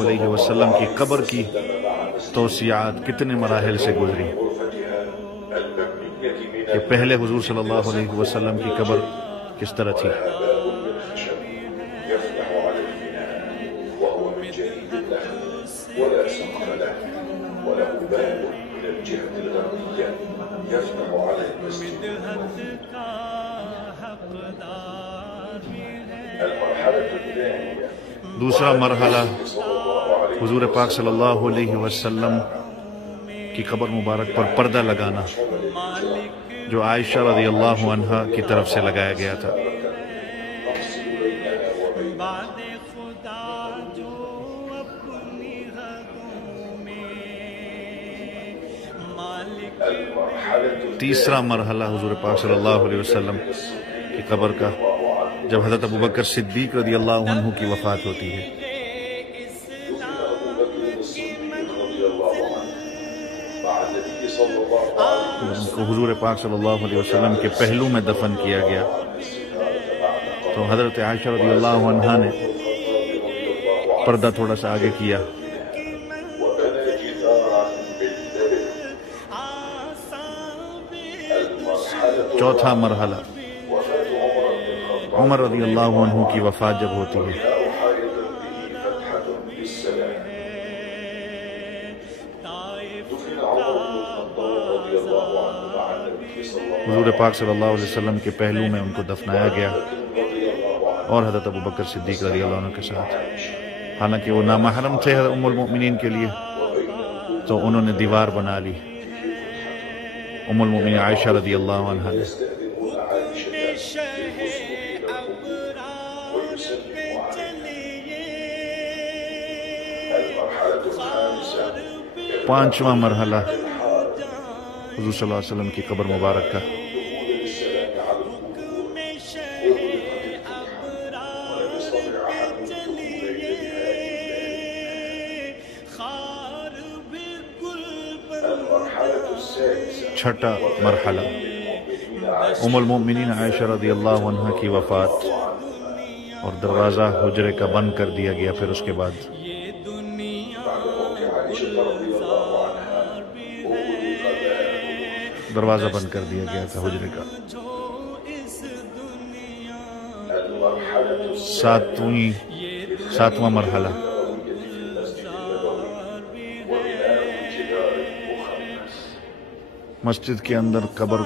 علیہ وسلم کی قبر کی توسیعات کتنے مراحل سے گزری کہ پہلے حضور صلی اللہ علیہ وسلم کی قبر کس طرح تھی. دوسرا مرحلہ حضور پاک صلی اللہ علیہ وسلم کی قبر مبارک پر پردہ لگانا جو عائشہ رضی اللہ عنہا کی طرف سے لگایا گیا تھا. تیسرا مرحلہ حضور پاک صلی اللہ علیہ وسلم کی قبر کا جب حضرت ابوبکر صدیق رضی اللہ عنہ کی وفات ہوتی ہے. ان کو حضور پاک صلی اللہ علیہ وسلم کے پہلو میں دفن کیا گیا تو حضرت عائشہ رضی اللہ عنہا نے پردہ تھوڑا سا آگے کیا. چوتھا مرحلہ عمر رضی اللہ عنہ کی وفات جب ہوتی ہے حضور پاک صلی اللہ علیہ وسلم کے پہلو میں ان کو دفنایا گیا اور حضرت ابوبکر صدیق رضی اللہ عنہ کے ساتھ. حالانکہ وہ نامحرم تھے ام المؤمنین کے لیے تو انہوں نے دیوار بنا لی. ام المؤمنین عائشہ رضی اللہ عنہا نے پانچواں مرحلہ حضور صلی اللہ علیہ وسلم کی قبر مبارک کا چھٹا مرحلہ ام المؤمنین عائشہ رضی اللہ عنہا کی وفات اور دروازہ حجرے کا بند کر دیا گیا. پھر اس کے بعد دروازہ بند کر دیا گیا تھا حجرے کا. ساتواں مرحلہ مسجد کے اندر قبر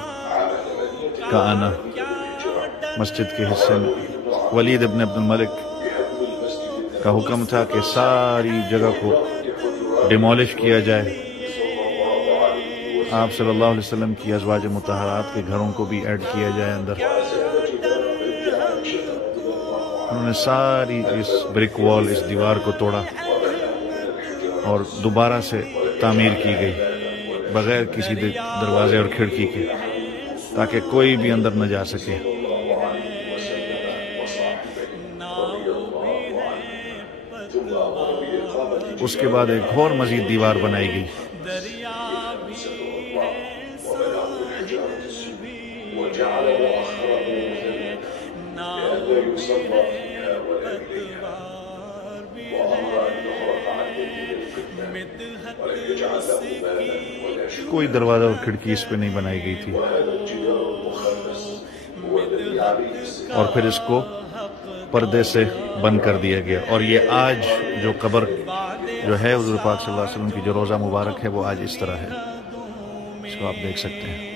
کا آنا. مسجد کے حصے میں ولید ابن عبد الملک کا حکم تھا کہ ساری جگہ کو ڈیمولش کیا جائے. آپ صلی اللہ علیہ وسلم کی ازواج مطہرات کے گھروں کو بھی ایڈ کیا جائے اندر. انہوں نے ساری اس بریک وال اس دیوار کو توڑا اور دوبارہ سے تعمیر کی گئی بغیر کسی دروازے اور کھڑکی کے تاکہ کوئی بھی اندر نہ جا سکے. اس کے بعد ایک اور مزید دیوار بنائی گئی. کوئی دروازہ اور کھڑکی اس پہ نہیں بنائی گئی تھی اور پھر اس کو پردے سے بند کر دیا گیا. اور یہ آج جو قبر جو ہے حضور پاک صلی اللہ علیہ وسلم کی جو روضہ مبارک ہے وہ آج اس طرح ہے. اس کو آپ دیکھ سکتے ہیں.